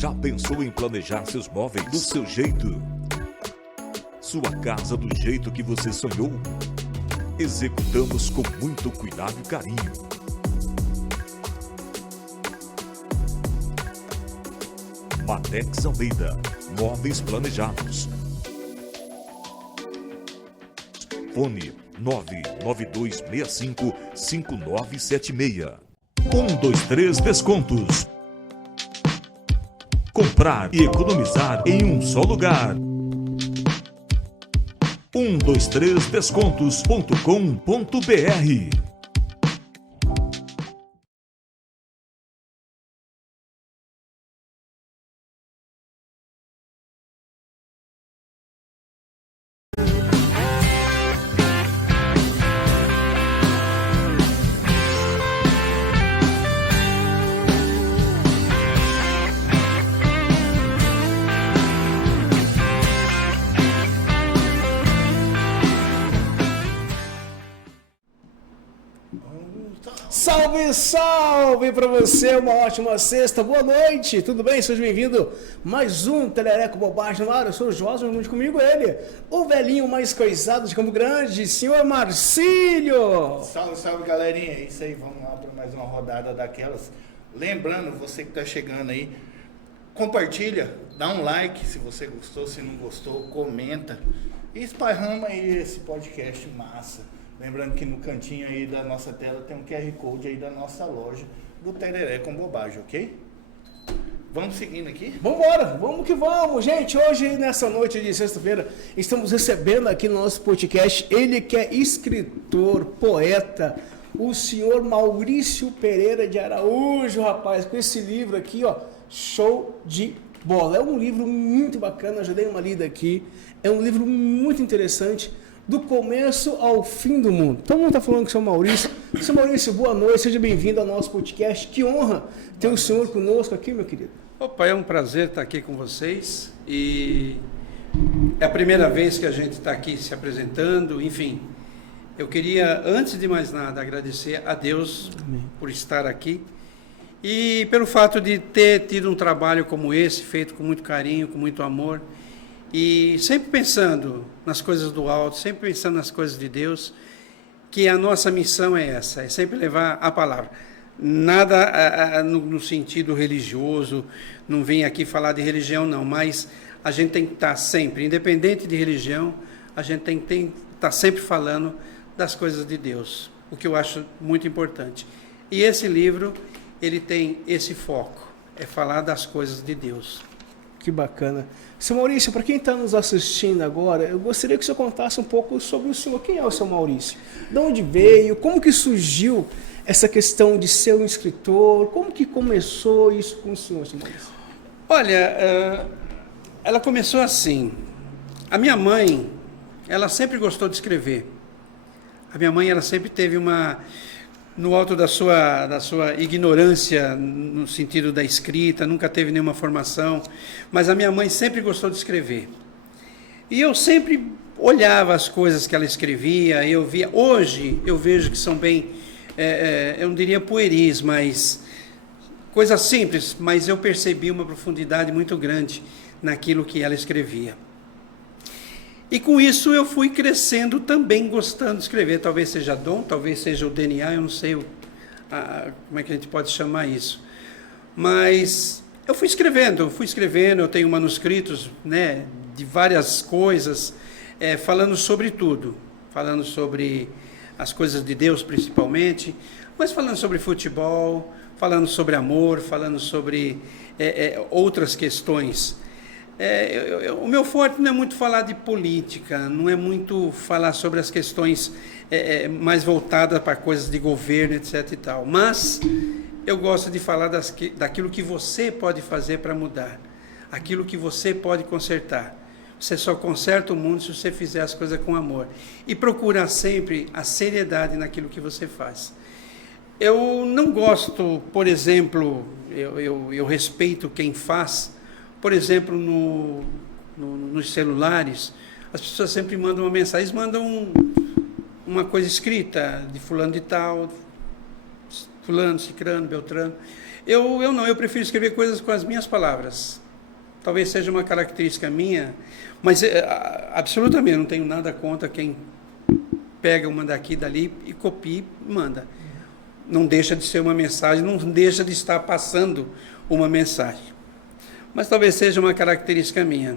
Já pensou em planejar seus móveis do seu jeito? Sua casa do jeito que você sonhou? Executamos com muito cuidado e carinho. Matex Almeida, móveis planejados. Fone 99265-5976. 123 Descontos. Comprar e economizar em um só lugar. 123descontos.com.br. Salve, salve para você, uma ótima sexta, boa noite, tudo bem? Seja bem-vindo mais um Telereco Bobagem no ar. Eu sou o Josa, junto comigo ele, o velhinho mais coisado de Campo Grande, senhor Marcílio. Salve, salve, galerinha, é isso aí, vamos lá para mais uma rodada daquelas. Lembrando, você que está chegando aí, compartilha, dá um like se você gostou, se não gostou, comenta e esparrama aí esse podcast massa. Lembrando que no cantinho aí da nossa tela tem um QR Code aí da nossa loja do Tereré com Bobagem, ok? Vamos seguindo aqui? Vambora, vamos que vamos, gente. Hoje, nessa noite de sexta-feira, estamos recebendo aqui no nosso podcast ele que é escritor, poeta, o senhor Maurício Pereira de Araújo, rapaz, com esse livro aqui, ó, show de bola. É um livro muito bacana, eu já dei uma lida aqui, é um livro muito interessante, do começo ao fim do mundo. Todo mundo está falando com o seu Maurício. Seu Maurício, boa noite, seja bem-vindo ao nosso podcast. Que honra ter o senhor conosco aqui, meu querido. Opa, é um prazer estar aqui com vocês e é a primeira vez que a gente está aqui se apresentando. Enfim, eu queria, antes de mais nada, agradecer a Deus por estar aqui e pelo fato de ter tido um trabalho como esse, feito com muito carinho, com muito amor. E sempre pensando nas coisas do alto, sempre pensando nas coisas de Deus, que a nossa missão é essa, é sempre levar a palavra. Nada no sentido religioso, não vem aqui falar de religião não, mas a gente tem que estar sempre, independente de religião, a gente tem que estar sempre falando das coisas de Deus, o que eu acho muito importante. E esse livro, ele tem esse foco, é falar das coisas de Deus. Que bacana. Seu Maurício, para quem está nos assistindo agora, eu gostaria que o senhor contasse um pouco sobre o senhor. Quem é o seu Maurício? De onde veio? Como que surgiu essa questão de ser um escritor? Como que começou isso com o senhor, seu Maurício? Olha, ela começou assim. A minha mãe, ela sempre gostou de escrever. A minha mãe, ela sempre teve no alto da sua ignorância no sentido da escrita, nunca teve nenhuma formação, mas a minha mãe sempre gostou de escrever. E eu sempre olhava as coisas que ela escrevia, eu via. Hoje eu vejo que são bem, eu não diria pueris, mas coisas simples, mas eu percebi uma profundidade muito grande naquilo que ela escrevia. E com isso eu fui crescendo também gostando de escrever. Talvez seja dom, talvez seja o DNA, eu não sei como é que a gente pode chamar isso. Mas eu fui escrevendo, eu tenho manuscritos, né, de várias coisas, falando sobre tudo. Falando sobre as coisas de Deus principalmente, mas falando sobre futebol, falando sobre amor, falando sobre outras questões. O meu forte não é muito falar de política, não é muito falar sobre as questões mais voltadas para coisas de governo, etc. e tal. Mas eu gosto de falar daquilo que você pode fazer para mudar, aquilo que você pode consertar. Você só conserta o mundo se você fizer as coisas com amor. E procurar sempre a seriedade naquilo que você faz. Eu não gosto, por exemplo, eu respeito quem faz. Por exemplo, nos celulares, as pessoas sempre mandam uma mensagem, eles mandam uma coisa escrita de fulano de tal, fulano, cicrano, beltrano. Eu prefiro escrever coisas com as minhas palavras. Talvez seja uma característica minha, mas absolutamente não tenho nada contra quem pega uma daqui e dali e copia e manda. Não deixa de ser uma mensagem, não deixa de estar passando uma mensagem. Mas talvez seja uma característica minha.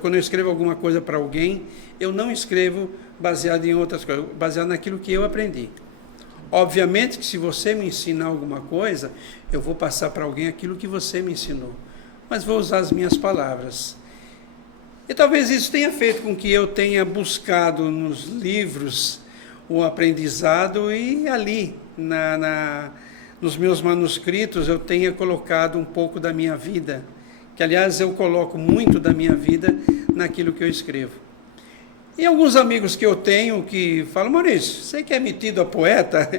Quando eu escrevo alguma coisa para alguém, eu não escrevo baseado em outras coisas, baseado naquilo que eu aprendi. Obviamente que se você me ensinar alguma coisa, eu vou passar para alguém aquilo que você me ensinou. Mas vou usar as minhas palavras. E talvez isso tenha feito com que eu tenha buscado nos livros o aprendizado e ali, nos meus manuscritos, eu tenha colocado um pouco da minha vida, que aliás eu coloco muito da minha vida naquilo que eu escrevo. E alguns amigos que eu tenho que falam, Maurício, você que é metido a poeta?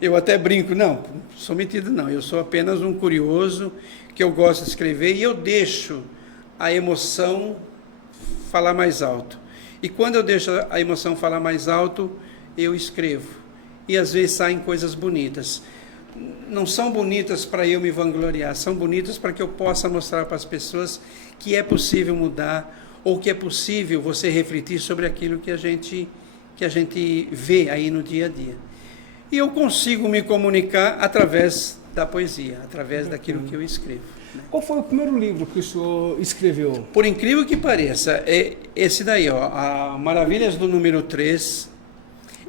Eu até brinco, não sou metido não, eu sou apenas um curioso, que eu gosto de escrever e eu deixo a emoção falar mais alto. E quando eu deixo a emoção falar mais alto, eu escrevo. E às vezes saem coisas bonitas. Não são bonitas para eu me vangloriar, são bonitas para que eu possa mostrar para as pessoas que é possível mudar, ou que é possível você refletir sobre aquilo que a gente vê aí no dia a dia. E eu consigo me comunicar através da poesia, através daquilo que eu escrevo. Qual foi o primeiro livro que o senhor escreveu? Por incrível que pareça, é esse daí, ó, Maravilhas do Número 3.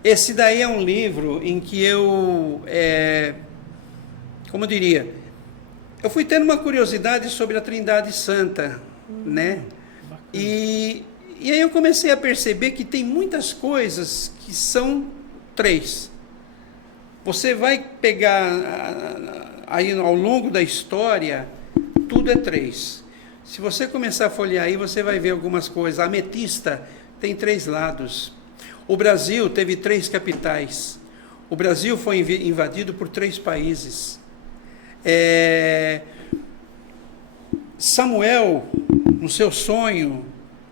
Esse daí é um livro em que eu, como eu diria, eu fui tendo uma curiosidade sobre a Trindade Santa, né? E aí eu comecei a perceber que tem muitas coisas que são três. Você vai pegar aí ao longo da história, tudo é três. Se você começar a folhear aí, você vai ver algumas coisas. A ametista tem 3 lados. O Brasil teve 3 capitais. O Brasil foi invadido por 3 países. Samuel, no seu sonho,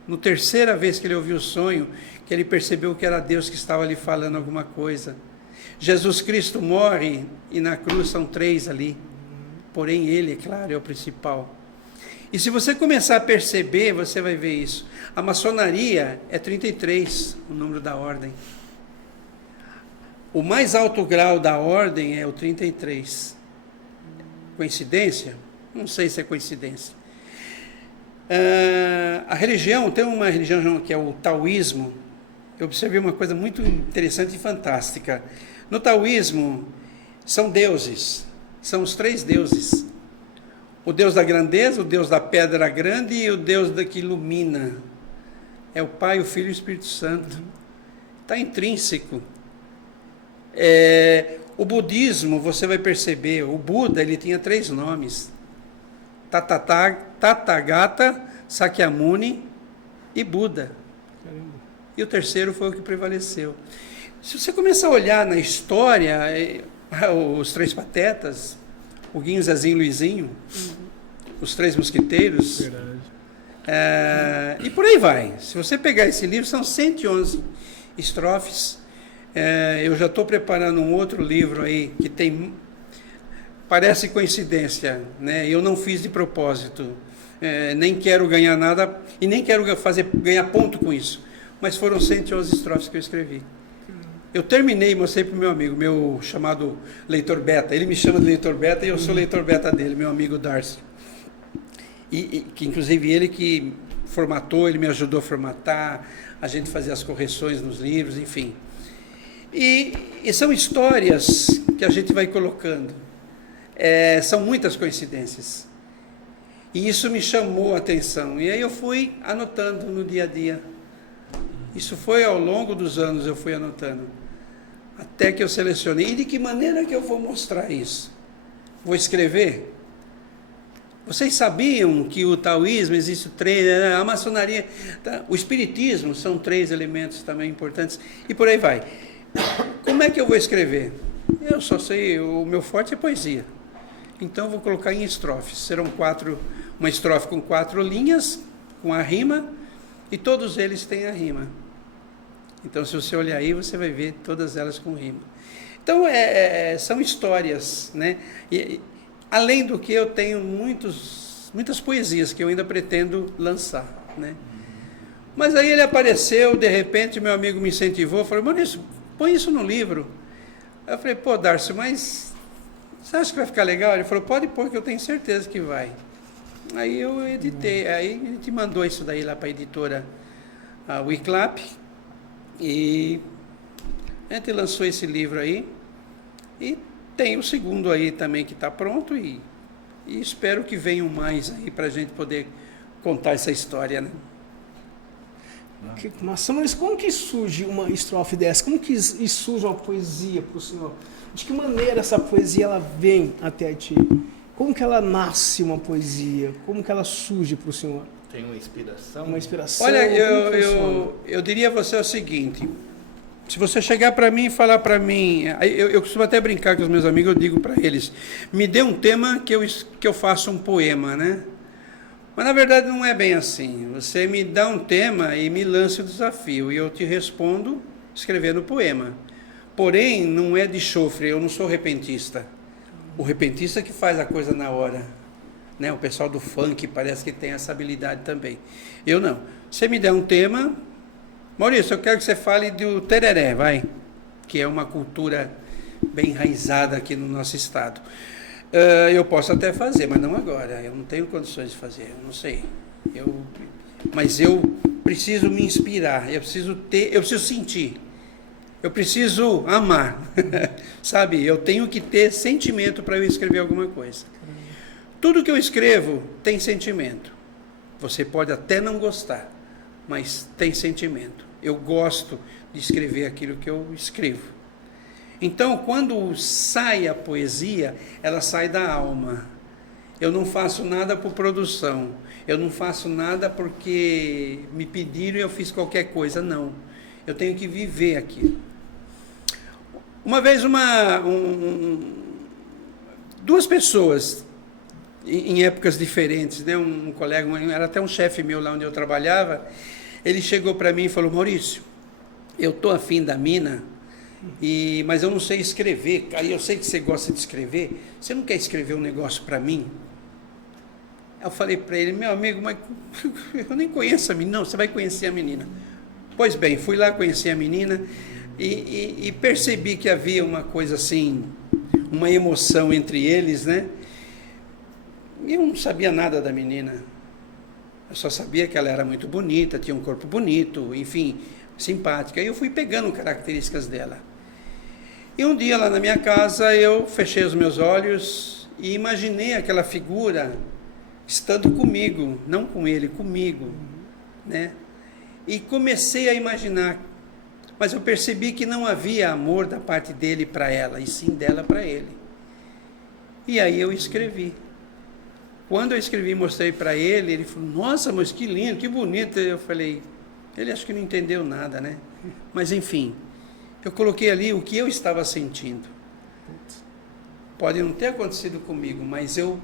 na 3ª vez que ele ouviu o sonho, que ele percebeu que era Deus que estava lhe falando alguma coisa. Jesus Cristo morre e na cruz são 3 ali. Porém ele, é claro, é o principal. E se você começar a perceber, você vai ver isso. A maçonaria é 33, o número da ordem. O mais alto grau da ordem é o 33. Coincidência? Não sei se é coincidência. A religião, tem uma religião que é o taoísmo. Eu observei uma coisa muito interessante e fantástica. No taoísmo, são deuses. São os 3 deuses. O Deus da grandeza, o Deus da pedra grande e o Deus que ilumina. É o Pai, o Filho e o Espírito Santo. Está intrínseco. O budismo, você vai perceber, o Buda, ele tinha 3 nomes. Tathagata, Sakyamuni e Buda. E o terceiro foi o que prevaleceu. Se você começar a olhar na história, os 3 patetas, o Guinho, Zezinho e Luizinho, os 3 mosquiteiros, e por aí vai. Se você pegar esse livro, são 111 estrofes. Eu já estou preparando um outro livro aí, que tem... Parece coincidência, né? Eu não fiz de propósito, nem quero ganhar nada, e nem quero ganhar ponto com isso. Mas foram 111 estrofes que eu escrevi. Eu terminei e mostrei para o meu amigo, meu chamado leitor beta. Ele me chama de leitor beta e eu sou leitor beta dele, meu amigo Darcy. Que inclusive ele que formatou, ele me ajudou a formatar, a gente fazia as correções nos livros, enfim. E são histórias que a gente vai colocando. São muitas coincidências. E isso me chamou a atenção. E aí eu fui anotando no dia a dia. Isso foi ao longo dos anos, eu fui anotando. Até que eu selecionei. E de que maneira que eu vou mostrar isso? Vou escrever? Vocês sabiam que o taoísmo existe 3, a maçonaria, o espiritismo são 3 elementos também importantes, e por aí vai. Como é que eu vou escrever? Eu só sei, o meu forte é poesia. Então eu vou colocar em estrofes. Serão 4, uma estrofe com 4 linhas, com a rima, e todos eles têm a rima. Então se você olhar aí, você vai ver todas elas com rima. Então são histórias, né? Além do que eu tenho muitas poesias que eu ainda pretendo lançar, né? Mas aí ele apareceu, de repente meu amigo me incentivou, falou, Maurício, põe isso no livro. Aí eu falei, pô, Darcio, mas você acha que vai ficar legal? Ele falou, pode pôr que eu tenho certeza que vai. Aí eu editei, aí a gente mandou isso daí lá para a editora Wiclap, e a gente lançou esse livro aí, e tem o segundo aí também que está pronto, e espero que venham mais aí para a gente poder contar essa história, né? Mas como que surge uma estrofe dessa? Como que surge uma poesia para o senhor? De que maneira essa poesia ela vem até ti? Como que ela nasce uma poesia? Como que ela surge para o senhor? Tem uma inspiração? Uma inspiração? Olha, eu diria a você o seguinte, se você chegar para mim e falar para mim, eu costumo até brincar com os meus amigos, eu digo para eles, me dê um tema que eu faça um poema, né? Mas na verdade não é bem assim, você me dá um tema e me lança o desafio, e eu te respondo escrevendo poema. Porém, não é de chofre, eu não sou repentista. O repentista que faz a coisa na hora, né? O pessoal do funk parece que tem essa habilidade também. Eu não. Você me der um tema, Maurício, eu quero que você fale do tereré, vai, que é uma cultura bem enraizada aqui no nosso estado. Eu posso até fazer, mas não agora. Eu não tenho condições de fazer, eu não sei. Mas eu preciso me inspirar, eu preciso sentir. Eu preciso amar, sabe? Eu tenho que ter sentimento para eu escrever alguma coisa. Tudo que eu escrevo tem sentimento. Você pode até não gostar, mas tem sentimento. Eu gosto de escrever aquilo que eu escrevo. Então, quando sai a poesia, ela sai da alma. Eu não faço nada por produção. Eu não faço nada porque me pediram e eu fiz qualquer coisa. Não. Eu tenho que viver aquilo. Uma vez duas pessoas, em épocas diferentes, né? Um colega, era até um chefe meu lá onde eu trabalhava, ele chegou para mim e falou, Maurício, eu estou afim da mina, mas eu não sei escrever. Aí eu sei que você gosta de escrever, você não quer escrever um negócio para mim? Eu falei para ele, meu amigo, mas eu nem conheço a menina. Não, você vai conhecer a menina. Pois bem, fui lá conhecer a menina, e percebi que havia uma coisa assim, uma emoção entre eles, né? E eu não sabia nada da menina. Eu só sabia que ela era muito bonita, tinha um corpo bonito, enfim, simpática. E eu fui pegando características dela. E um dia lá na minha casa, eu fechei os meus olhos e imaginei aquela figura estando comigo, não com ele, comigo, né? E comecei a imaginar, mas eu percebi que não havia amor da parte dele para ela, e sim dela para ele. E aí eu escrevi. Quando eu escrevi e mostrei para ele, ele falou, nossa, mas que lindo, que bonito. Eu falei, ele acho que não entendeu nada, né? Mas enfim, eu coloquei ali o que eu estava sentindo. Pode não ter acontecido comigo, mas eu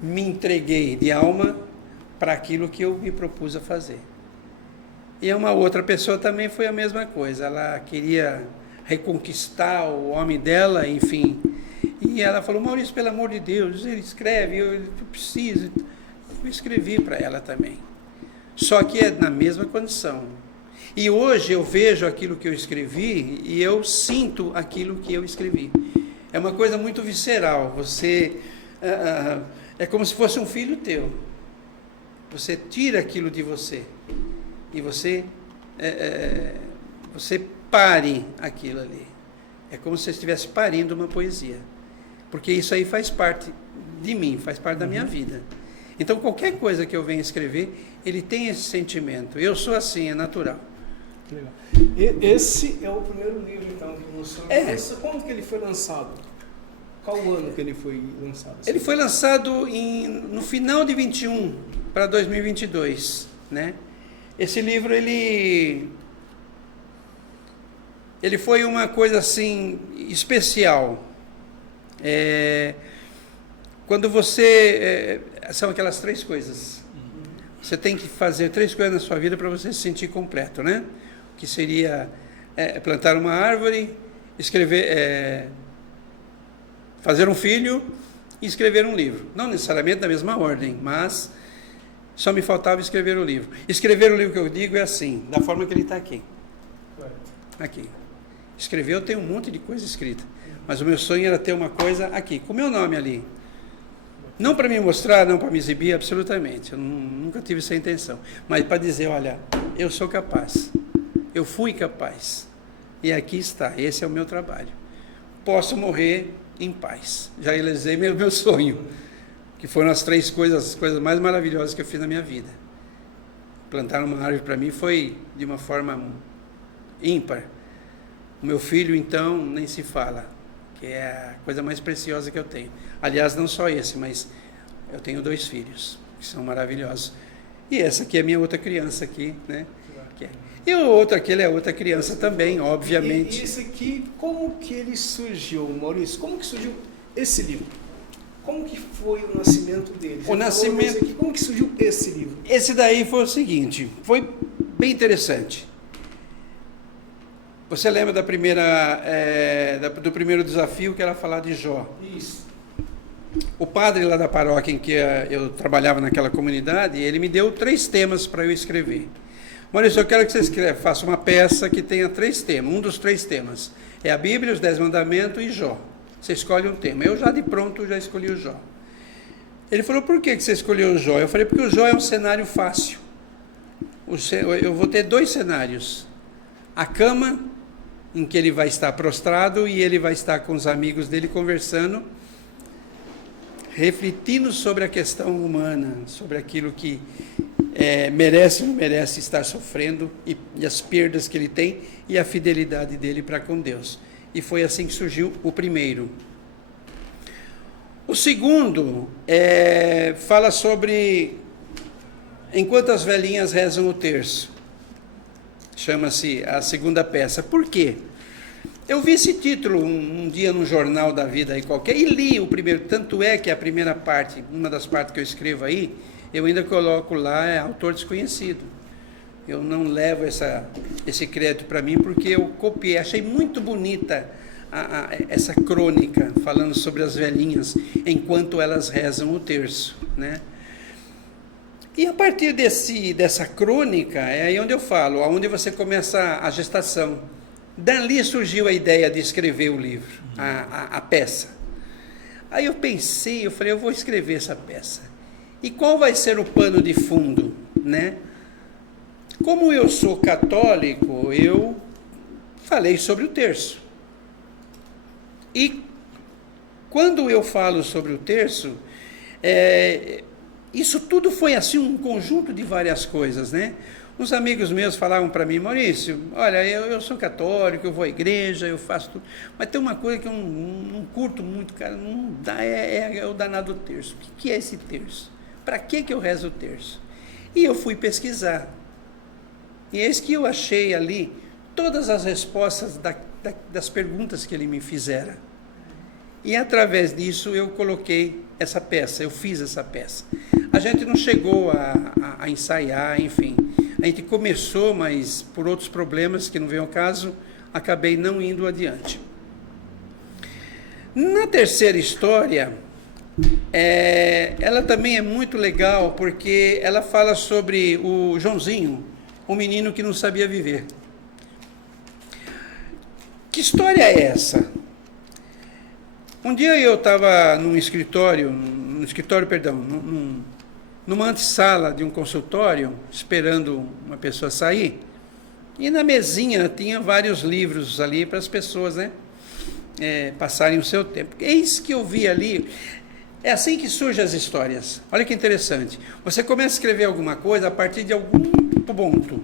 me entreguei de alma para aquilo que eu me propus a fazer. E uma outra pessoa também foi a mesma coisa, ela queria reconquistar o homem dela, enfim. E ela falou, Maurício, pelo amor de Deus, ele escreve, eu preciso. Eu escrevi para ela também. Só que é na mesma condição. E hoje eu vejo aquilo que eu escrevi e eu sinto aquilo que eu escrevi. É uma coisa muito visceral. Você é como se fosse um filho teu. Você tira aquilo de você e você pare aquilo ali. É como se você estivesse parindo uma poesia. Porque isso aí faz parte de mim, faz parte da minha vida. Então, qualquer coisa que eu venha escrever, ele tem esse sentimento. Eu sou assim, é natural. Que legal. Esse é o primeiro livro, então, que você lançou. Quando que ele foi lançado? Qual o ano que ele foi lançado? Ele foi lançado no final de 21 para 2022, né? Esse livro, ele foi uma coisa assim especial. Quando você são aquelas três coisas. Você tem que fazer 3 coisas na sua vida para você se sentir completo, né? Que seria plantar uma árvore, escrever, fazer um filho e escrever um livro. Não necessariamente na mesma ordem, mas só me faltava escrever o livro. Escrever o livro que eu digo é assim, da forma que ele está aqui. Aqui. Escrever, eu tenho um monte de coisa escrita, mas o meu sonho era ter uma coisa aqui, com o meu nome ali. Não para me mostrar, não para me exibir, absolutamente. Eu nunca tive essa intenção. Mas para dizer, olha, eu sou capaz. Eu fui capaz. E aqui está, esse é o meu trabalho. Posso morrer em paz. Já realizei meu sonho, que foram as 3 coisas, as coisas mais maravilhosas que eu fiz na minha vida. Plantar uma árvore para mim foi de uma forma ímpar. O meu filho, então, nem se fala, que é a coisa mais preciosa que eu tenho. Aliás, não só esse, mas eu tenho 2 filhos, que são maravilhosos. E essa aqui é a minha outra criança aqui, né? E o outro, aquele é outra criança também, obviamente. E esse aqui, como que ele surgiu, Maurício? Como que surgiu esse livro? Como que foi o nascimento dele? O nascimento... Aqui, como que surgiu esse livro? Esse daí foi o seguinte, foi bem interessante. Você lembra da do primeiro desafio, que era falar de Jó? Isso. O padre lá da paróquia em que eu trabalhava naquela comunidade, ele me deu 3 temas para eu escrever. Maurício, eu quero que você faça uma peça que tenha 3 temas. Um dos 3 temas é a Bíblia, os 10 mandamentos e Jó. Você escolhe um tema. Eu já de pronto já escolhi o Jó. Ele falou, por que você escolheu o Jó? Eu falei, porque o Jó é um cenário fácil. Eu vou ter 2 cenários. A cama, em que ele vai estar prostrado e ele vai estar com os amigos dele conversando, refletindo sobre a questão humana, sobre aquilo que merece ou não merece estar sofrendo e as perdas que ele tem e a fidelidade dele para com Deus. E foi assim que surgiu o primeiro. O segundo fala sobre enquanto as velhinhas rezam o terço. Chama-se a segunda peça. Por quê? Eu vi esse título um dia num jornal da vida aí qualquer e li o primeiro. Tanto é que a primeira parte, uma das partes que eu escrevo aí, eu ainda coloco lá, autor desconhecido. Eu não levo esse crédito para mim porque eu copiei. Achei muito bonita essa crônica falando sobre as velhinhas enquanto elas rezam o terço, né? E a partir dessa crônica, é aí onde eu falo, onde você começa a gestação. Dali surgiu a ideia de escrever o livro, a peça. Aí eu pensei, eu falei, eu vou escrever essa peça. E qual vai ser o pano de fundo, né? Como eu sou católico, eu falei sobre o terço. E quando eu falo sobre o terço, isso tudo foi assim um conjunto de várias coisas, né? Uns amigos meus falavam para mim, Maurício, olha, eu sou católico, eu vou à igreja, eu faço tudo, mas tem uma coisa que eu não curto muito, cara, não dá, é o danado terço. O que é esse terço? Para que eu rezo o terço? E eu fui pesquisar. E eis que eu achei ali todas as respostas das perguntas que ele me fizera. E através disso eu coloquei essa peça, eu fiz essa peça. A gente não chegou a ensaiar, enfim. A gente começou, mas por outros problemas que não vem ao caso, acabei não indo adiante. Na terceira história, ela também é muito legal, porque ela fala sobre o Joãozinho, um menino que não sabia viver. Que história é essa? Um dia eu estava numa antessala de um consultório, esperando uma pessoa sair, e na mesinha tinha vários livros ali para as pessoas, né, passarem o seu tempo. Eis que eu vi ali, é assim que surgem as histórias. Olha que interessante. Você começa a escrever alguma coisa a partir de algum ponto.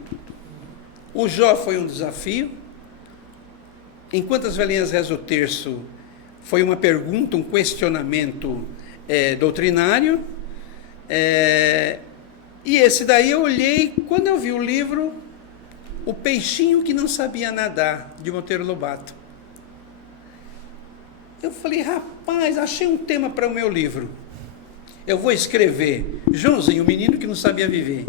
O Jó foi um desafio. Enquanto as velhinhas rezam o terço, foi uma pergunta, um questionamento doutrinário. E esse daí eu olhei, quando eu vi o livro, O Peixinho que Não Sabia Nadar, de Monteiro Lobato. Eu falei, rapaz, achei um tema para o meu livro. Eu vou escrever Joãozinho, o menino que não sabia viver.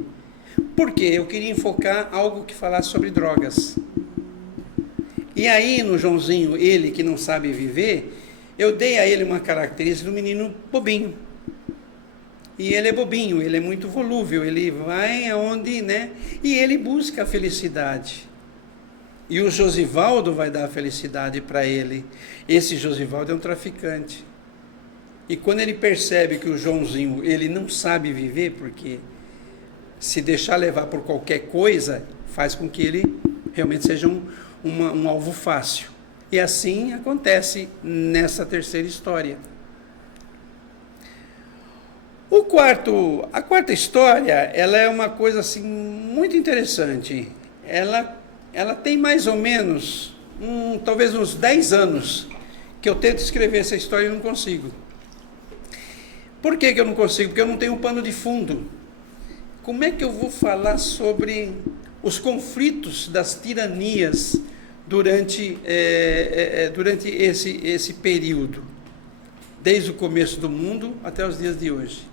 Por quê? Eu queria enfocar algo que falasse sobre drogas. E aí, no Joãozinho, ele que não sabe viver, eu dei a ele uma característica do menino bobinho. E ele é bobinho, ele é muito volúvel, ele vai aonde, né? E ele busca a felicidade. E o Josivaldo vai dar a felicidade para ele. Esse Josivaldo é um traficante. E quando ele percebe que o Joãozinho, ele não sabe viver, porque se deixar levar por qualquer coisa, faz com que ele realmente seja um alvo fácil. E assim acontece nessa terceira história. A quarta história, ela é uma coisa assim muito interessante. Ela tem mais ou menos, talvez uns 10 anos, que eu tento escrever essa história e não consigo. Por que eu não consigo? Porque eu não tenho um pano de fundo. Como é que eu vou falar sobre os conflitos das tiranias durante esse período? Desde o começo do mundo até os dias de hoje.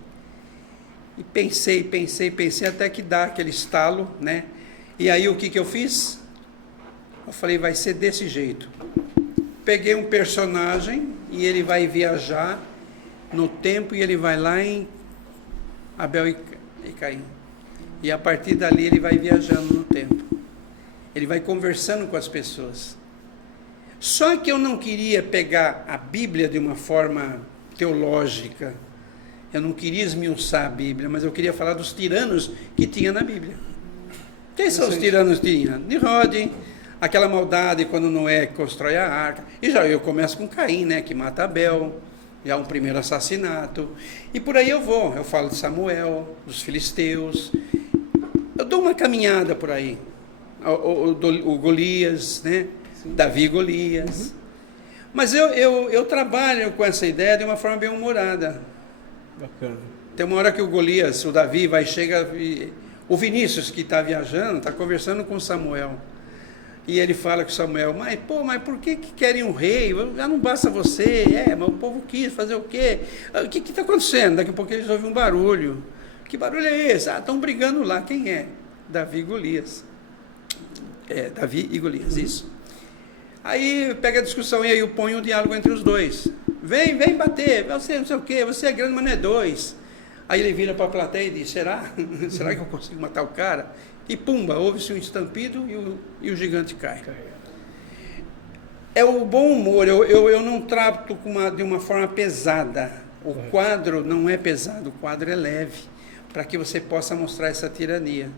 E pensei, até que dá aquele estalo, né? E aí o que eu fiz? Eu falei, vai ser desse jeito. Peguei um personagem e ele vai viajar no tempo e ele vai lá em Abel e Caim. E a partir dali ele vai viajando no tempo. Ele vai conversando com as pessoas. Só que eu não queria pegar a Bíblia de uma forma teológica. Eu não queria esmiuçar a Bíblia, mas eu queria falar dos tiranos que tinha na Bíblia. Quem são os tiranos que tinha? Nimrod, aquela maldade quando Noé constrói a arca. E já eu começo com Caim, né, que mata Abel, já um primeiro assassinato. E por aí eu vou. Eu falo de Samuel, dos filisteus. Eu dou uma caminhada por aí. O Golias, né? Sim. Davi e Golias. Uhum. Mas eu trabalho com essa ideia de uma forma bem humorada. Bacana. Tem uma hora que o Golias, o Davi, chega, o Vinícius, que está viajando, está conversando com Samuel. E ele fala com Samuel, mas por que querem um rei? Já não basta você, mas o povo quis fazer o quê? O que está acontecendo? Daqui a pouco eles ouvem um barulho. Que barulho é esse? Estão brigando lá. Quem é? Davi e Golias. Davi e Golias, isso. Aí pega a discussão e aí eu ponho um diálogo entre os dois. Vem bater, você não sei o quê, você é grande, mas não é dois. Aí ele vira para a plateia e diz, será? Será que eu consigo matar o cara? E pumba, houve-se um estampido e o gigante cai. É o bom humor, eu não trato de uma forma pesada. O quadro não é pesado, o quadro é leve, para que você possa mostrar essa tirania.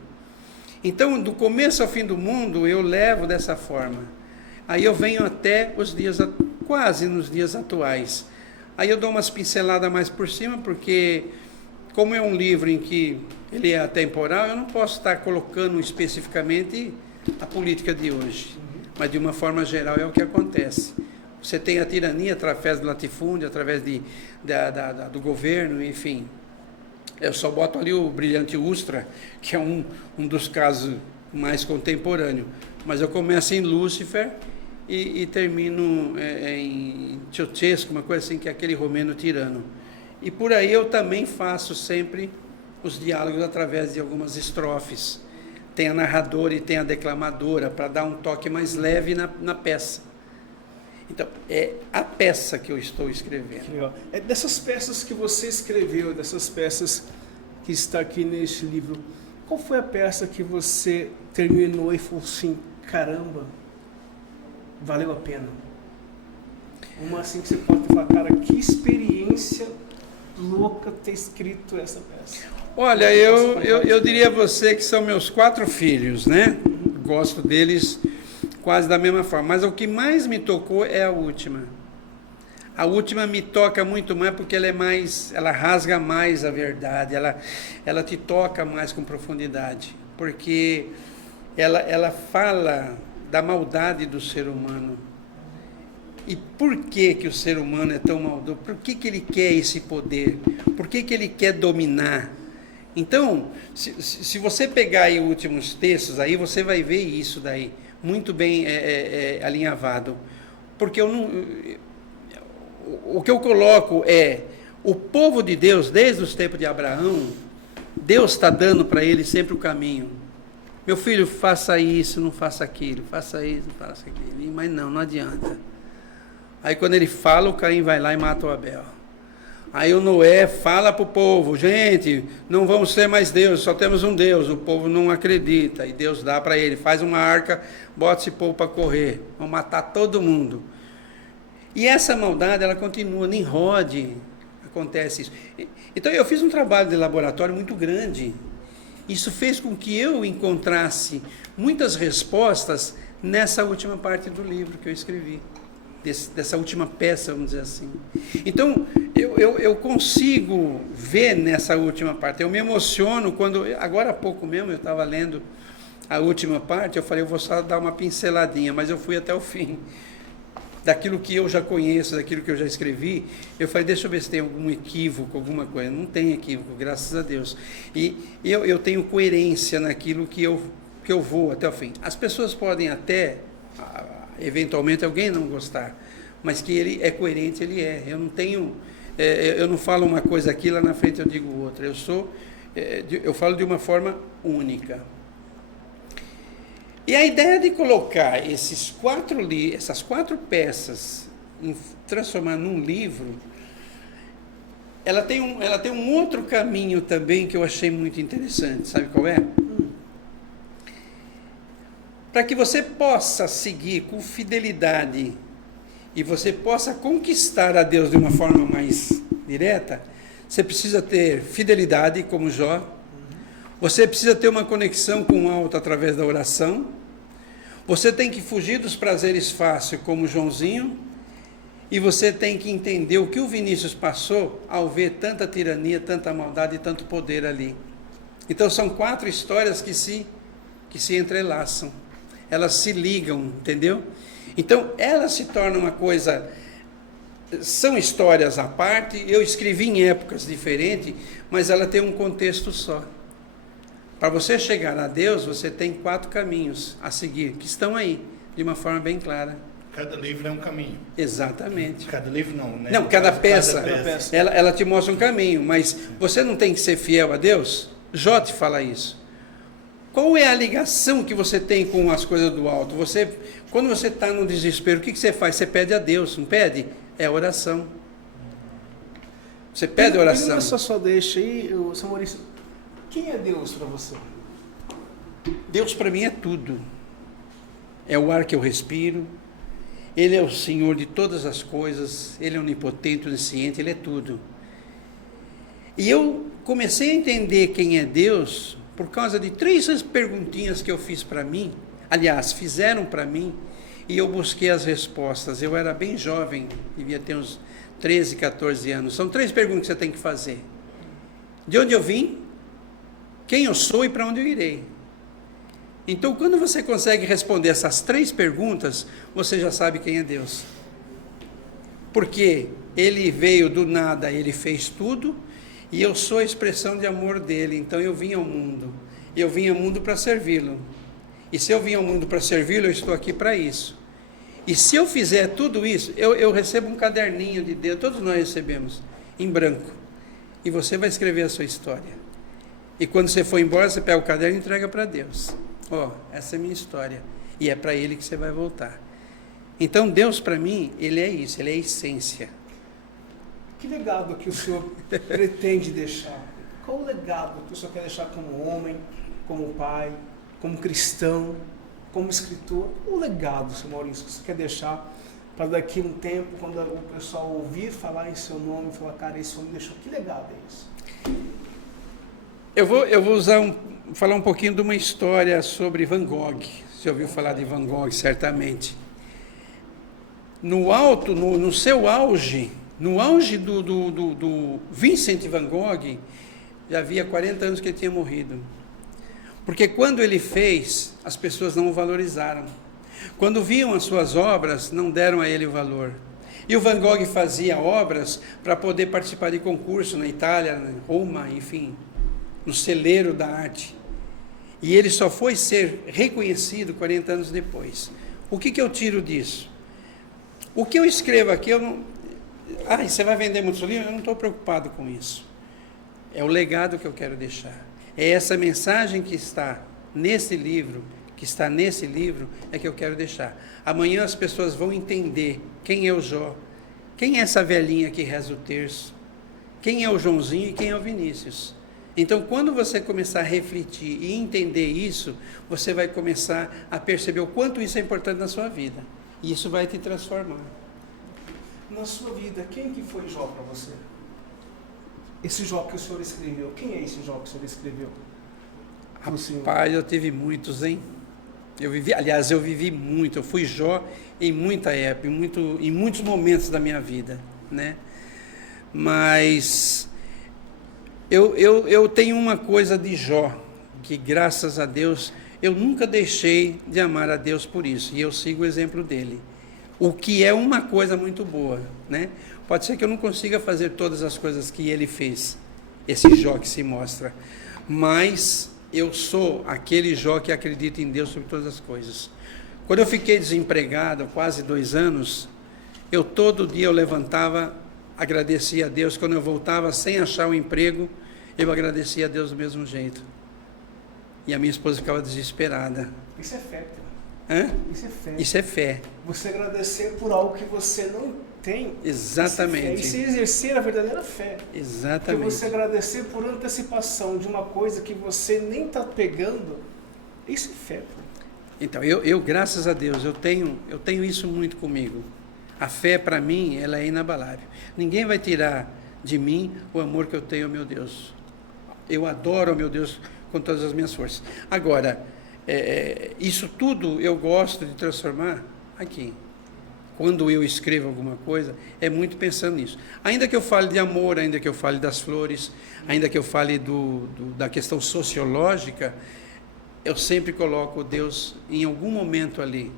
Então, do começo ao fim do mundo, eu levo dessa forma. Aí eu venho até os dias, quase nos dias atuais. Aí eu dou umas pinceladas mais por cima, porque como é um livro em que ele é atemporal, eu não posso estar colocando especificamente a política de hoje. Mas de uma forma geral é o que acontece. Você tem a tirania através do latifúndio, através do governo, enfim. Eu só boto ali o Brilhante Ustra, que é um dos casos mais contemporâneos. Mas eu começo em Lúcifer e termino em Ceausescu, uma coisa assim, que é aquele romeno tirano. E por aí eu também faço sempre os diálogos através de algumas estrofes. Tem a narradora e tem a declamadora, para dar um toque mais leve na peça. Então, é a peça que eu estou escrevendo. Que legal. É dessas peças que você escreveu, dessas peças que está aqui nesse livro, qual foi a peça que você terminou e falou assim, caramba, valeu a pena? Uma assim que você pode falar, cara, que experiência louca ter escrito essa peça. Olha, eu diria a você que são meus 4 filhos, né? Gosto deles quase da mesma forma. Mas o que mais me tocou é a última. A última me toca muito mais porque ela rasga mais a verdade, ela te toca mais com profundidade. Porque ela fala da maldade do ser humano. E por que o ser humano é tão maldoso? Por que ele quer esse poder? Por que ele quer dominar? Então, se você pegar aí os últimos textos, aí você vai ver isso daí, muito bem alinhavado. Porque o que eu coloco é, o povo de Deus, desde os tempos de Abraão, Deus está dando para ele sempre o caminho. Meu filho, faça isso, não faça aquilo, faça isso, não faça aquilo. Mas não adianta. Aí quando ele fala, o Caim vai lá e mata o Abel. Aí o Noé fala para o povo, gente, não vamos ser mais Deus, só temos um Deus. O povo não acredita, e Deus dá para ele, faz uma arca, bota esse povo para correr, vão matar todo mundo. E essa maldade, ela continua, Nimrod, acontece isso. Então eu fiz um trabalho de laboratório muito grande. Isso fez com que eu encontrasse muitas respostas nessa última parte do livro que eu escrevi. Dessa última peça, vamos dizer assim. Então, eu consigo ver nessa última parte. Eu me emociono quando, agora há pouco mesmo, eu estava lendo a última parte, eu falei, eu vou só dar uma pinceladinha, mas eu fui até o fim. Daquilo que eu já conheço, daquilo que eu já escrevi, eu falei, deixa eu ver se tem algum equívoco, alguma coisa. Não tem equívoco, graças a Deus. E eu tenho coerência naquilo que eu vou até o fim. As pessoas podem até, eventualmente, alguém não gostar, mas que ele é coerente, ele é. Eu não tenho, eu não falo uma coisa aqui, lá na frente eu digo outra. Eu falo de uma forma única. E a ideia de colocar essas 4 peças, transformar num livro, ela tem um outro caminho também que eu achei muito interessante. Sabe qual é? Para que você possa seguir com fidelidade e você possa conquistar a Deus de uma forma mais direta, você precisa ter fidelidade, como Jó. Você precisa ter uma conexão com o alto através da oração. Você tem que fugir dos prazeres fáceis, como Joãozinho. E você tem que entender o que o Vinícius passou ao ver tanta tirania, tanta maldade e tanto poder ali. Então são 4 histórias que se entrelaçam. Elas se ligam, entendeu? Então elas se tornam uma coisa... São histórias à parte. Eu escrevi em épocas diferentes, mas ela tem um contexto só. Para você chegar a Deus, você tem 4 caminhos a seguir, que estão aí, de uma forma bem clara. Cada livro é um caminho. Exatamente. Cada livro não, né? Não, cada peça. peça. Ela te mostra um caminho, mas você não tem que ser fiel a Deus? Jó te fala isso. Qual é a ligação que você tem com as coisas do alto? Quando você está no desespero, o que você faz? Você pede a Deus, não pede? É oração. Você pede oração. Pegando essa sua deixa aí, São Maurício, quem é Deus para você? Deus para mim é tudo. É o ar que eu respiro. Ele é o Senhor de todas as coisas. Ele é onipotente, onisciente, Ele é tudo. E eu comecei a entender quem é Deus por causa de 3 perguntinhas que eu fiz para mim. Aliás, fizeram para mim. E eu busquei as respostas. Eu era bem jovem, devia ter uns 13, 14 anos. São 3 perguntas que você tem que fazer. De onde eu vim? Quem eu sou e para onde eu irei? Então, quando você consegue responder essas 3 perguntas, você já sabe quem é Deus. Porque Ele veio do nada, Ele fez tudo, e eu sou a expressão de amor dEle. Então, eu vim ao mundo. Eu vim ao mundo para servi-lo. E se eu vim ao mundo para servi-lo, eu estou aqui para isso. E se eu fizer tudo isso, eu recebo um caderninho de Deus, todos nós recebemos, em branco. E você vai escrever a sua história. E quando você for embora, você pega o caderno e entrega para Deus. Essa é a minha história. E é para Ele que você vai voltar. Então, Deus para mim, Ele é isso, Ele é a essência. Que legado que o senhor pretende deixar? Qual o legado que o senhor quer deixar como homem, como pai, como cristão, como escritor? Qual o legado, São Maurício, que você quer deixar para daqui a um tempo, quando o pessoal ouvir falar em seu nome, falar, cara, esse homem deixou, que legado é isso? Eu vou falar um pouquinho de uma história sobre Van Gogh. Você ouviu falar de Van Gogh, certamente. No seu auge, no auge do Vincent Van Gogh, já havia 40 anos que ele tinha morrido. Porque quando ele fez, as pessoas não o valorizaram. Quando viam as suas obras, não deram a ele o valor. E o Van Gogh fazia obras para poder participar de concurso na Itália, em Roma, enfim, no celeiro da arte. E ele só foi ser reconhecido 40 anos depois. O que eu tiro disso? O que eu escrevo aqui, eu não... você vai vender muitos livros? Eu não estou preocupado com isso. É o legado que eu quero deixar. É essa mensagem que está nesse livro que está nesse livro é que eu quero deixar. Amanhã as pessoas vão entender quem é o Jó, quem é essa velhinha que reza o terço, quem é o Joãozinho e quem é o Vinícius. Então, quando você começar a refletir e entender isso, você vai começar a perceber o quanto isso é importante na sua vida. E isso vai te transformar. Na sua vida, quem que foi Jó para você? Esse Jó que o senhor escreveu, quem é esse Jó que o senhor escreveu? Rapaz, eu tive muitos, hein? Eu vivi muito, eu fui Jó em muita época, em muitos momentos da minha vida, né? Mas eu tenho uma coisa de Jó, que graças a Deus, eu nunca deixei de amar a Deus por isso, e eu sigo o exemplo dele. O que é uma coisa muito boa, né? Pode ser que eu não consiga fazer todas as coisas que ele fez, esse Jó que se mostra, mas eu sou aquele Jó que acredita em Deus sobre todas as coisas. Quando eu fiquei desempregado, quase 2 anos, todo dia eu levantava, agradecia a Deus. Quando eu voltava sem achar um emprego, eu agradecia a Deus do mesmo jeito. E a minha esposa ficava desesperada. Isso é fé, cara. Hã? Isso é fé. Isso é fé. Você agradecer por algo que você não tem. Exatamente. Isso é exercer a verdadeira fé. Exatamente. Porque você agradecer por antecipação de uma coisa que você nem está pegando, isso é fé. Pô. Então, eu graças a Deus, eu tenho isso muito comigo. A fé, para mim, ela é inabalável. Ninguém vai tirar de mim o amor que eu tenho ao meu Deus. Eu adoro ao meu Deus com todas as minhas forças. Agora, isso tudo eu gosto de transformar aqui. Quando eu escrevo alguma coisa, é muito pensando nisso. Ainda que eu fale de amor, ainda que eu fale das flores, ainda que eu fale da questão sociológica, eu sempre coloco Deus em algum momento ali.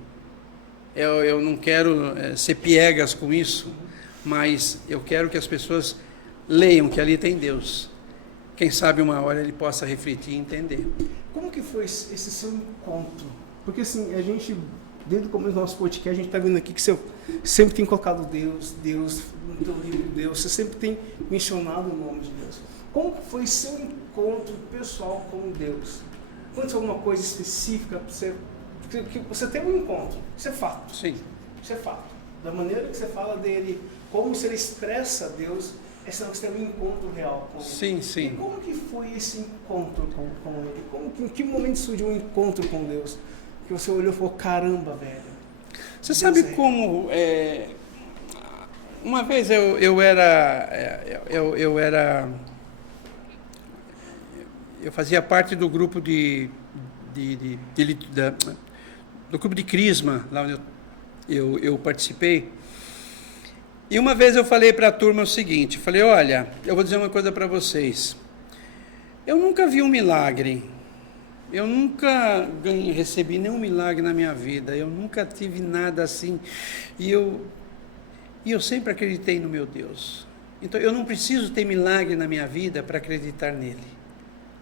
Eu não quero ser piegas com isso, mas eu quero que as pessoas leiam que ali tem Deus. Quem sabe uma hora ele possa refletir e entender. Como que foi esse seu encontro? Porque assim, a gente, desde o começo do nosso podcast, a gente está vendo aqui que você sempre tem colocado Deus, no teu livro Deus, você sempre tem mencionado o nome de Deus. Como que foi seu encontro pessoal com Deus? Aconteceu alguma coisa específica para você? Que você teve um encontro, isso é fato. Sim. Isso é fato. Da maneira que você fala dele, como você expressa Deus, é sinal que você tem um encontro real com ele. Sim, sim. E como que foi esse encontro com ele? Em que momento surgiu um encontro com Deus? Que você olhou e falou, caramba, velho. Você sabe como... uma vez eu fazia parte do grupo do clube de Crisma, lá onde eu participei. E uma vez eu falei para a turma o seguinte, falei, olha, eu vou dizer uma coisa para vocês. Eu nunca vi um milagre, eu nunca recebi nenhum milagre na minha vida, eu nunca tive nada assim, e eu sempre acreditei no meu Deus. Então eu não preciso ter milagre na minha vida para acreditar nele.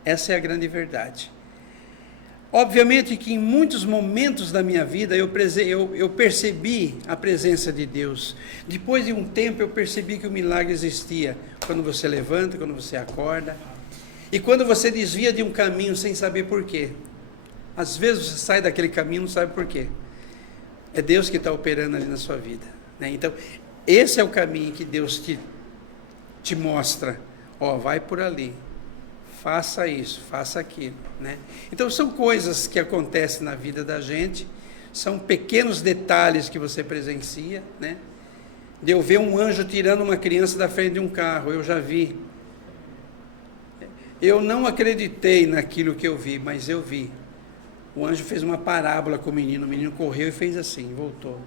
Essa é a grande verdade. Obviamente que em muitos momentos da minha vida eu percebi a presença de Deus. Depois de um tempo eu percebi que o milagre existia. Quando você levanta, quando você acorda. E quando você desvia de um caminho sem saber por quê. Às vezes você sai daquele caminho e não sabe por quê. É Deus que está operando ali na sua vida, né? Então, esse é o caminho que Deus te mostra. Vai por ali. Faça isso, faça aquilo, né? Então são coisas que acontecem na vida da gente, são pequenos detalhes que você presencia, né? De eu ver um anjo tirando uma criança da frente de um carro, eu já vi. Eu não acreditei naquilo que eu vi, mas eu vi. O anjo fez uma parábola com o menino correu e fez assim, voltou.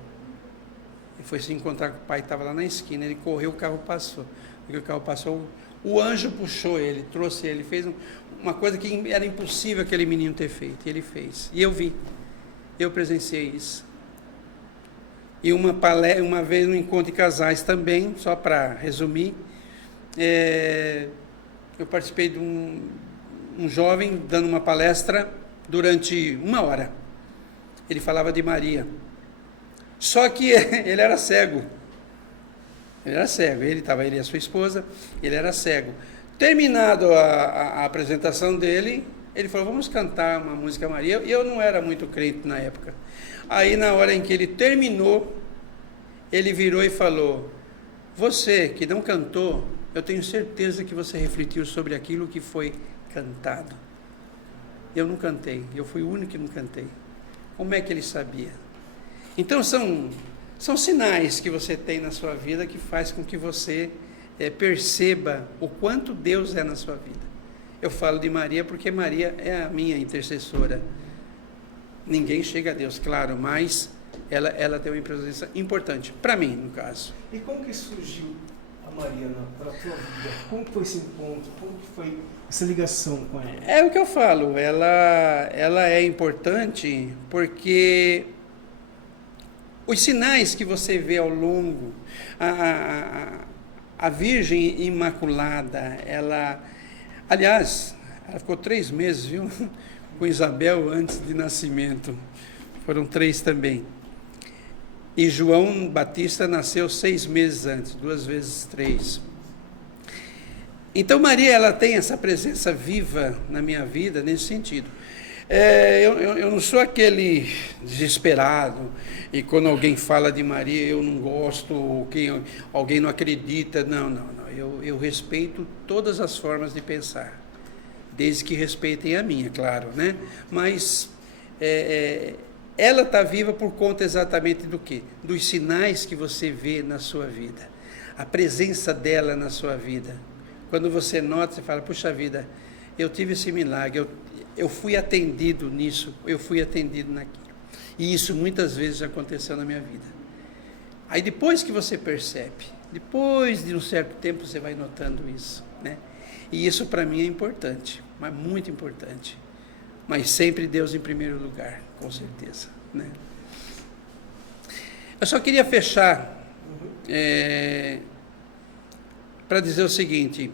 E foi se encontrar com o pai, estava lá na esquina, ele correu, o carro passou. Porque o carro passou, o anjo puxou ele, trouxe ele, fez uma coisa que era impossível aquele menino ter feito, e ele fez. E eu vi, eu presenciei isso. E uma vez no encontro de casais também, só para resumir, eu participei de um jovem dando uma palestra durante 1 hora. Ele falava de Maria. Só que ele era cego. Ele e a sua esposa, ele era cego. Terminado a apresentação dele, Ele falou, vamos cantar uma música Maria. E eu não era muito crente na época. Aí na hora em que ele terminou, ele virou e falou, você que não cantou, eu tenho certeza que você refletiu sobre aquilo que foi cantado. Eu não cantei, eu fui o único que não cantei. Como é que ele sabia? Então são sinais que você tem na sua vida que faz com que você perceba o quanto Deus é na sua vida. Eu falo de Maria porque Maria é a minha intercessora. Ninguém chega a Deus, claro, mas ela tem uma presença importante, para mim, no caso. E como que surgiu a Maria para a tua vida? Como foi esse encontro? Como que foi essa ligação com ela? É o que eu falo, ela é importante porque os sinais que você vê ao longo, a Virgem Imaculada, aliás, ela ficou 3 meses, viu, com Isabel antes de nascimento, foram 3 também. E João Batista nasceu 6 meses antes, 2 vezes 3. Então Maria, ela tem essa presença viva na minha vida nesse sentido. Eu não sou aquele desesperado, e quando alguém fala de Maria eu não gosto, ou alguém não acredita, não. Eu respeito todas as formas de pensar, desde que respeitem a minha, claro, né? Mas ela está viva por conta exatamente do quê? Dos sinais que você vê na sua vida, a presença dela na sua vida. Quando você nota, você fala, puxa vida, eu tive esse milagre, eu fui atendido nisso, eu fui atendido naquilo. E isso muitas vezes aconteceu na minha vida. Aí depois que você percebe, depois de um certo tempo você vai notando isso, né? E isso para mim é importante, mas muito importante. Mas sempre Deus em primeiro lugar, com certeza, né? Eu só queria fechar para dizer o seguinte,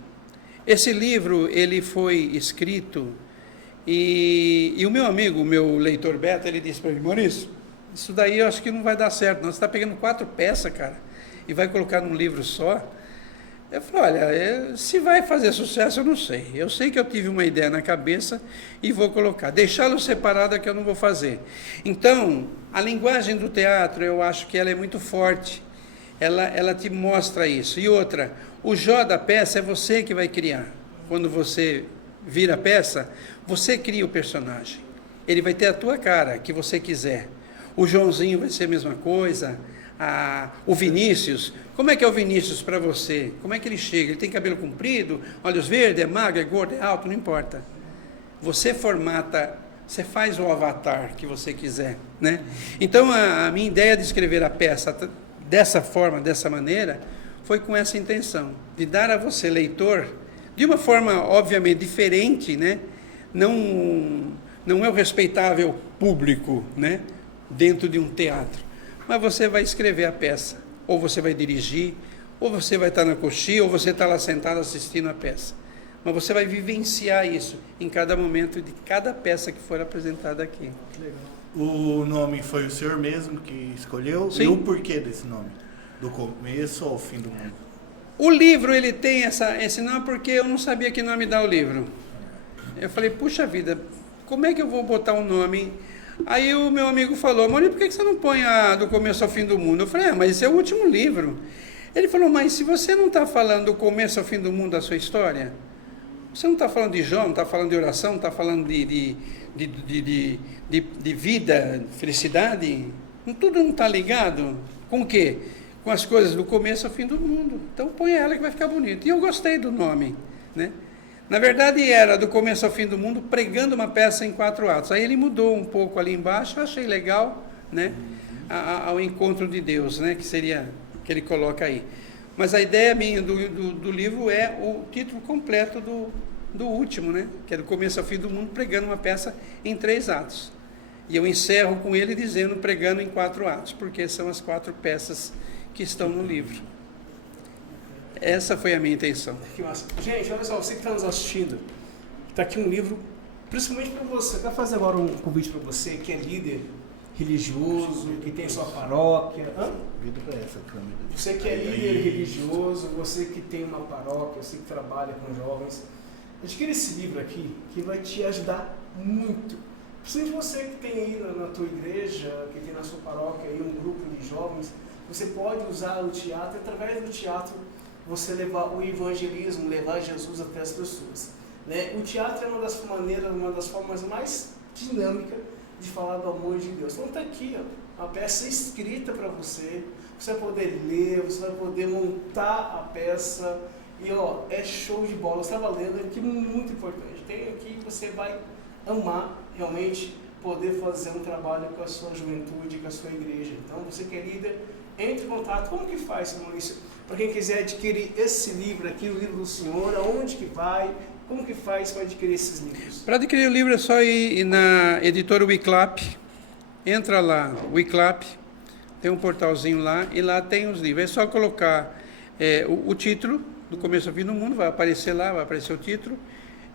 esse livro ele foi escrito e o meu amigo, o meu leitor Beto, ele disse para mim, Maurício, isso daí eu acho que não vai dar certo, não. Você está pegando 4 peças, cara, e vai colocar num livro só. Eu falei, olha, se vai fazer sucesso eu não sei. Eu sei que eu tive uma ideia na cabeça e vou colocar. Deixá-lo separado é que eu não vou fazer. Então, a linguagem do teatro, eu acho que ela é muito forte. Ela te mostra isso. E outra, o Jó da peça é você que vai criar. Quando você vira a peça, você cria o personagem. Ele vai ter a tua cara, que você quiser. O Joãozinho vai ser a mesma coisa. O Vinícius, como é que é o Vinícius para você? Como é que ele chega? Ele tem cabelo comprido, olhos verdes, é magro, é gordo, é alto, não importa. Você formata, você faz o avatar que você quiser, né? Então a minha ideia de escrever a peça dessa forma, dessa maneira, foi com essa intenção, de dar a você, leitor, de uma forma obviamente diferente, né? Não é o respeitável público, né? Dentro de um teatro. Mas você vai escrever a peça, ou você vai dirigir, ou você vai estar na coxia, ou você está lá sentado assistindo a peça. Mas você vai vivenciar isso em cada momento de cada peça que for apresentada aqui. Legal. O nome foi o senhor mesmo que escolheu? Sim. E o porquê desse nome? Do começo ao fim do mundo? O livro, ele tem esse nome porque eu não sabia que nome dar o livro. Eu falei, puxa vida, como é que eu vou botar um nome? Aí o meu amigo falou, Maurício, por que você não põe do começo ao fim do mundo? Eu falei, mas esse é o último livro. Ele falou, mas se você não está falando do começo ao fim do mundo da sua história, você não está falando de Jó, não está falando de oração, não está falando de vida, felicidade, tudo não está ligado com o quê? Com as coisas do começo ao fim do mundo. Então põe ela que vai ficar bonito. E eu gostei do nome, né? Na verdade era do começo ao fim do mundo, pregando uma peça em 4 atos. Aí ele mudou um pouco ali embaixo, eu achei legal, né? Ao encontro de Deus, né? Que seria, que ele coloca aí. Mas a ideia minha do livro é o título completo do último, né? Que é do começo ao fim do mundo, pregando uma peça em 3 atos. E eu encerro com ele dizendo, pregando em 4 atos, porque são as 4 peças que estão no livro. Essa foi a minha intenção. Que massa. Gente, olha só, você que está nos assistindo, está aqui um livro, principalmente para você. Eu quero fazer agora um convite para você que é líder religioso, que tem sua paróquia. Vida para essa câmera. Você que é líder religioso, você que tem uma paróquia, você que trabalha com jovens. Adquira esse livro aqui, que vai te ajudar muito. Principalmente você que tem aí na tua igreja, que tem na sua paróquia aí um grupo de jovens, você pode usar o teatro, através do teatro, você levar o evangelismo, levar Jesus até as pessoas. Né? O teatro é uma das formas mais dinâmicas de falar do amor de Deus. Então está aqui, ó, uma peça escrita para você vai poder ler, você vai poder montar a peça, e ó, é show de bola. Você estava lendo aqui, muito importante. Tem aqui, você vai amar realmente poder fazer um trabalho com a sua juventude, com a sua igreja. Então, você que é líder, entre em contato. Como que faz, Sr. Maurício? Para quem quiser adquirir esse livro aqui, o livro do senhor, aonde que vai? Como que faz para adquirir esses livros? Para adquirir o livro é só ir na editora Wiclap. Entra lá, Wiclap, tem um portalzinho lá e lá tem os livros. É só colocar o título, do Começo ao Fim do Mundo, vai aparecer lá, vai aparecer o título.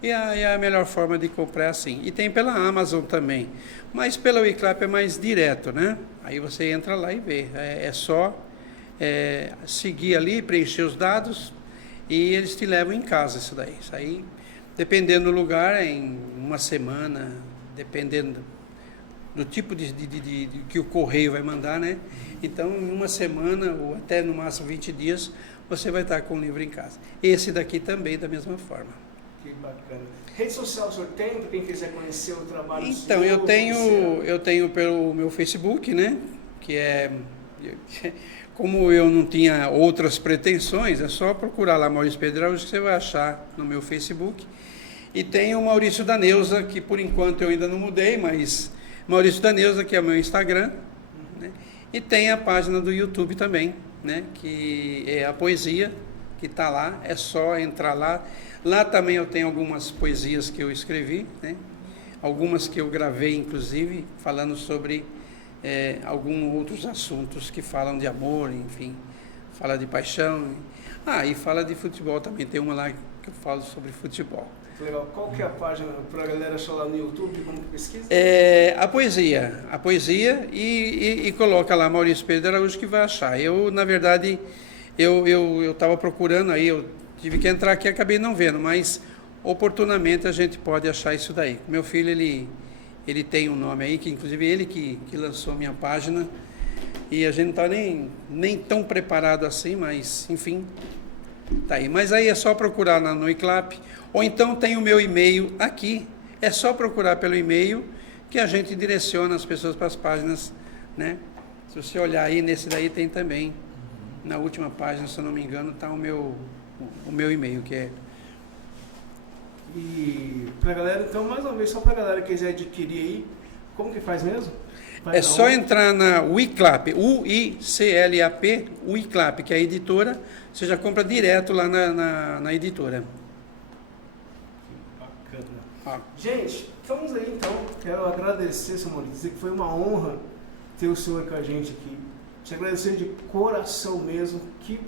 E a melhor forma de comprar é assim. E tem pela Amazon também. Mas pela Wiclap é mais direto, né? Aí você entra lá e vê. É só seguir ali, preencher os dados e eles te levam em casa isso daí. Isso aí, dependendo do lugar, em uma semana, dependendo do tipo de que o correio vai mandar, né? Então, em uma semana ou até no máximo 20 dias, você vai estar com o livro em casa. Esse daqui também da mesma forma. Que bacana. Rede social o senhor tem, para quem quiser conhecer o trabalho do senhor? Então, eu tenho pelo meu Facebook, né? Que é... Como eu não tinha outras pretensões, é só procurar lá Maurício Pedro Araújo que você vai achar no meu Facebook. E tem o Maurício da Neuza, que por enquanto eu ainda não mudei, mas Maurício da Neuza, que é o meu Instagram. Né? E tem a página do YouTube também, né? Que é a poesia, que está lá, é só entrar lá. Lá também eu tenho algumas poesias que eu escrevi, né? Algumas que eu gravei, inclusive, falando sobre alguns outros assuntos que falam de amor, enfim, fala de paixão. E fala de futebol também, tem uma lá que eu falo sobre futebol. Legal. Qual que é a página para a galera achar lá no YouTube, como pesquisa? A poesia e coloca lá Maurício Pedro Araújo que vai achar. Eu, na verdade, eu estava procurando aí, eu tive que entrar aqui e acabei não vendo, mas oportunamente a gente pode achar isso daí. Meu filho, ele tem um nome aí, que inclusive ele que lançou minha página, e a gente não está nem tão preparado assim, mas enfim, tá aí. Mas aí é só procurar no Wiclap, ou então tem o meu e-mail aqui, é só procurar pelo e-mail que a gente direciona as pessoas para as páginas, né? Se você olhar aí, nesse daí tem também, na última página, se eu não me engano, está o meu e-mail, que é... E para a galera, então, mais uma vez, só para a galera que quiser adquirir aí, como que faz mesmo? É só entrar na Wiclap, U-I-C-L-A-P, Wiclap, que é a editora, você já compra direto lá na editora. Bacana. Gente, vamos aí então, quero agradecer, Sr. Maurício, dizer que foi uma honra ter o senhor com a gente aqui. Te agradecer de coração mesmo, que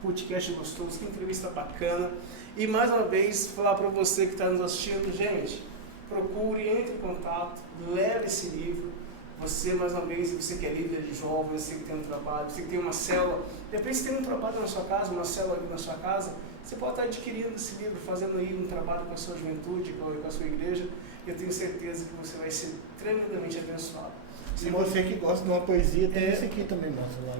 podcast gostoso, que entrevista bacana. E mais uma vez, falar para você que está nos assistindo, gente, procure, entre em contato, leve esse livro. Você, mais uma vez, você que é líder de jovens, você que tem um trabalho, você que tem uma célula, de repente você tem um trabalho na sua casa, uma célula aqui na sua casa, você pode estar adquirindo esse livro, fazendo aí um trabalho com a sua juventude, com a sua igreja, e eu tenho certeza que você vai ser tremendamente abençoado. Se você que gosta de uma poesia, tem esse aqui também, mostra lá.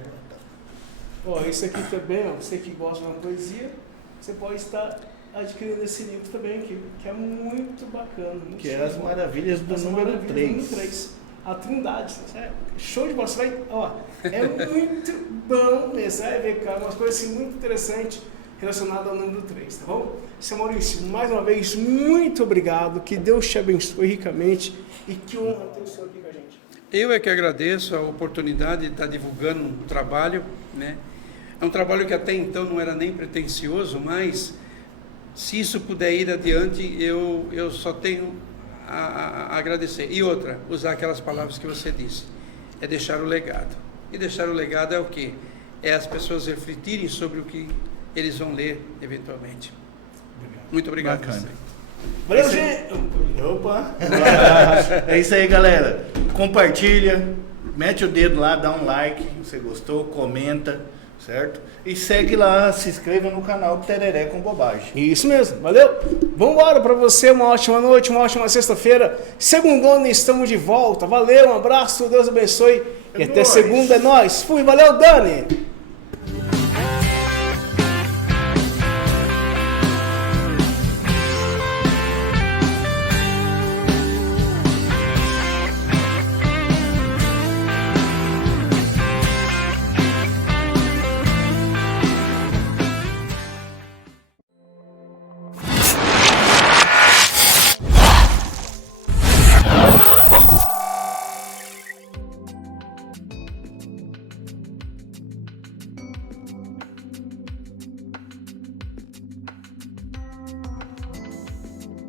Ó, esse aqui também, ó, você que gosta de uma poesia, você pode estar adquirindo esse livro também aqui, que é muito bacana. Muito que é As Maravilhas do número 3. A Trindade, é show de bola, você vai, ó, é muito bom mesmo, você vai ver, cara, umas coisas assim muito interessantes relacionadas ao número 3, tá bom? Seu Maurício, mais uma vez, muito obrigado, que Deus te abençoe ricamente e que honra ter o senhor aqui com a gente. Eu é que agradeço a oportunidade de estar divulgando um trabalho, né? É um trabalho que até então não era nem pretensioso, mas se isso puder ir adiante, eu só tenho a agradecer. E outra, usar aquelas palavras que você disse, é deixar o legado. E deixar o legado é o quê? É as pessoas refletirem sobre o que eles vão ler eventualmente. Muito obrigado. Bacana. Valeu, gente! Opa! É isso aí, galera. Compartilha, mete o dedo lá, dá um like, se você gostou, comenta. certo? E segue lá, se inscreva no canal Tereré com Bobagem. Isso mesmo, valeu? Vambora pra você, uma ótima noite, uma ótima sexta-feira. Segundona, estamos de volta. Valeu, um abraço, Deus abençoe. E até nóis. segunda é nóis. Fui, valeu, Dani.